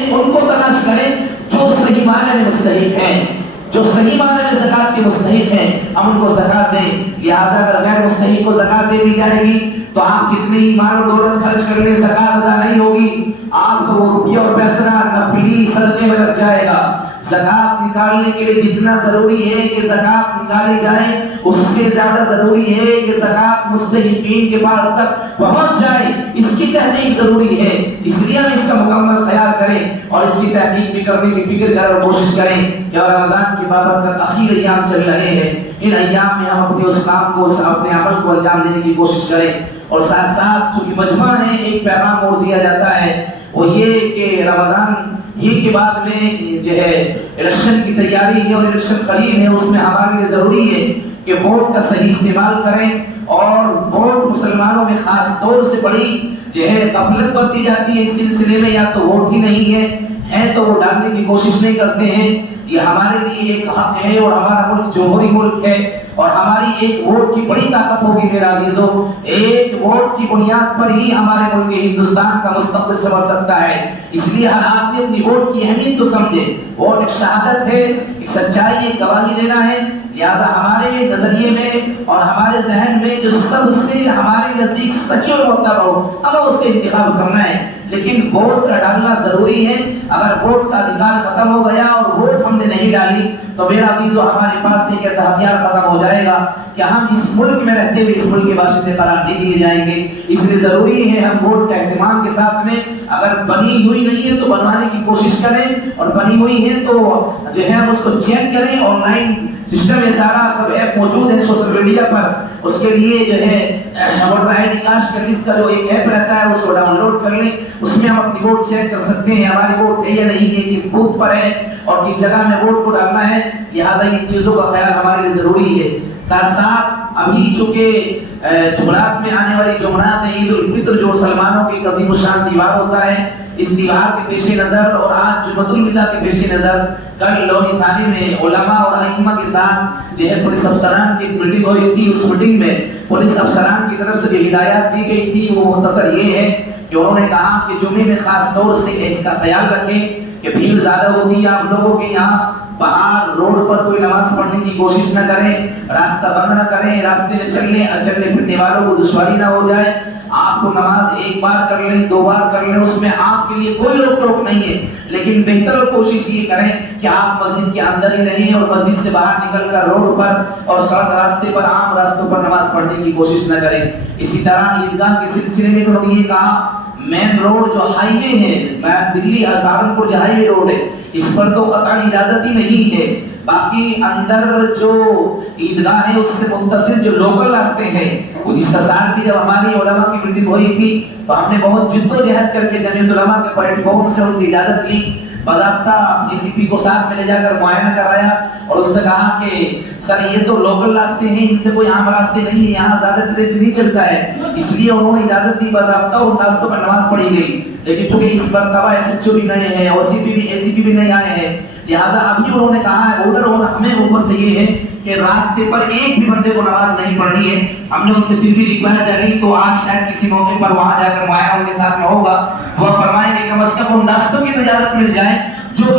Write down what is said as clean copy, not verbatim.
ان کو تلاش کریں جو صحیح معنی میں مستحق ہیں، جو صحیح معنی میں زکات کے مستحق ہیں، ہم ان کو زکات دیں۔ لہٰذا اگر غیر مستحق کو زکات دے دی جائے گی تو آپ کتنے ہی مال و دولت خرچ کر لیں، زکات ادا نہیں ہوگی، آپ کو وہ روپیہ اور پیسہ نفلی صدقے میں لگ جائے گا۔ زکات نکالنے کے لیے جتنا ضروری ہے کہ زکات نکالی جائے، اس سے زیادہ ضروری ہے کہ زکات مستحقین کے پاس تک پہنچ جائے، اس کی تحقیق ضروری ہے۔ اس لیے ہم اس کا مکمل خیال کریں اور اس کی تحقیق بھی کرنے کی فکر کریں اور کوشش کریں کہ رمضان کی بابرکت اخیر ایام چل رہے ہیں، ان ایام میں ہم اپنے اس کام کو، اپنے عمل کو انجام دینے کی کوشش کریں۔ اور ساتھ ساتھ چونکہ مجمع ہے، ایک پیغام اور دیا جاتا ہے، وہ یہ کہ رمضان ہی کے بعد میں جو ہے الیکشن کی تیاری ہے اور الیکشن قریب ہے، اس میں ہمارے لیے ضروری ہے کہ ووٹ کا صحیح استعمال کریں۔ اور ووٹ مسلمانوں میں خاص طور سے بڑی جو ہے غفلت برتی جاتی ہے اس سلسلے میں، یا تو ووٹ ہی نہیں ہے تو وہ ڈالنے کی کوشش نہیں کرتے ہیں۔ یہ ہمارے لیے ایک حق ہے اور ہمارا ملک جمہوری ملک ہے، اور ہماری ایک ووٹ کی بڑی طاقت ہوگی میرے عزیزوں۔ ایک ووٹ کی بنیاد پر ہی ہمارے ملک ہندوستان کا مستقبل سنور سکتا ہے۔ اس لیے ہر آدمی اپنی ووٹ کی اہمیت کو سمجھے۔ ووٹ ایک شہادت ہے، ایک سچائی، ایک گواہی دینا ہے۔ لہٰذا ہمارے نظریے میں اور ہمارے ذہن میں جو سب سے ہمارے نزدیک سچی اور معتبر ہو، ہمیں اس کا انتخاب کرنا ہے۔ لیکن ووٹ کا ڈالنا ضروری ہے۔ اگر ووٹ کا ادھیکار ختم ہو گیا اور ووٹ ہم نے نہیں ڈالی تو میرا عزیزو ہمارے پاس ایک ایسا ہتھیار ختم ہو جائے گا کہ ہم اس ملک میں رہتے ہوئے اس ملک کے باشندے قرار نہیں دیے جائیں گے۔ اس لیے ضروری ہے ہم ووٹ کا اہتمام کے ساتھ میں، اگر بنی ہوئی نہیں ہے تو بنوانے کی کوشش کریں، اور بنی ہوئی ہے تو جو ہے ہم اس کو چیک کریں۔ آن لائن سسٹم ہے، سارا سب ایپ موجود ہے سوشل میڈیا پر، اس کے لیے جو ہے ووٹر آئی ڈی کاسٹ کا لسٹ کا جو ایک ایپ رہتا ہے اس کو ڈاؤن لوڈ کر لیں، اس میں ہم اپنی ووٹ چیک کر سکتے ہیں ہماری ووٹ ہے یا نہیں ہے، کس بوتھ پر ہے اور کس جگہ میں ووٹ کو ڈالنا ہے۔ لہٰذا ان چیزوں کا خیال ہمارے لیے ضروری ہے۔ ساتھ ساتھ ابھی چونکہ جمعرات میں آنے والی جمعرات عید الفطر جو مسلمانوں کی عظیم الشان تہوار ہوتا ہے، اس تہوار کے پیش نظر اور آج جمعۃ الوداع کے پیش نظر کل لونی تھانے میں علماء اور ائمہ کے ساتھ جو ہے پولیس افسران کی ایک میٹنگ ہوئی تھی۔ اس میٹنگ میں پولیس افسران کی طرف سے جو ہدایات دی گئی تھی وہ مختصر یہ ہے کہ انہوں نے کہا کہ جمعے میں خاص طور سے اس کا خیال رکھیں کہ بھیڑ زیادہ ہوتی ہے آپ لوگوں کے یہاں، باہر روڈ پر کوئی نماز پڑھنے کی کوشش نہ کریں، راستہ بند نہ کریں، راستے میں چلنے پھرنے والوں کو دشواری نہ ہو جائے۔ آپ کو نماز ایک بار کر لیں، دو بار کر لیں، اس میں آپ کے لیے کوئی روک ٹوک نہیں ہے، لیکن بہتر کوشش یہ کریں کہ آپ مسجد کے اندر ہی رہیں اور مسجد سے باہر نکل کر روڈ پر اور سڑک راستے پر، عام راستوں پر نماز پڑھنے کی کوشش نہ کریں۔ اسی طرح عیدگاہ کے سلسلے میں انہوں نے یہ کہا مین روڈ جو ہائی وے ہے، دلی سہارنپور جو ہائی وے روڈ ہے، اس پر تو قطعی اجازت ہی نہیں ہے۔ باقی اندر جو عیدگاہ ہے اس سے متصل جو لوکل راستے ہیں، گزشتہ سال بھی جب ہماری علماء کی میٹنگ ہوئی تھی تو ہم نے بہت جدوجہد کر کے جمعیت علماء کے پلیٹ فارم سے ان سے اجازت لی، باضابطہ اے سی پی کو ساتھ میں لے جا کر معائنہ کرایا اور ان سے کہا کہ سر یہ تو لوکل راستے ہیں، ان سے کوئی عام راستے نہیں ہے، یہاں زیادہ ٹریفک نہیں چلتا ہے، اس لیے انہوں نے اجازت دی، باضابطہ ان راستوں پر نماز پڑھی گئی۔ لیکن چونکہ اس مرتبہ ایس ایچ او بھی نئے ہیں اور اے سی پی بھی نہیں آئے ہیں، لہٰذا ابھی انہوں نے کہا ہے آرڈر ہمیں اوپر سے یہ ہے کہ راستے پر ایک بھی بندے کو نماز نہیں پڑھنی ہے۔ ہم نے ان سے پھر بھی ریکوائر کری تو آج شاید کسی موقع پر وہاں جا کر معائنہ ان کے ساتھ میں ہوگا، وہ فرمائیں گے کم از کم ان راستوں کی اجازت مل جائے جو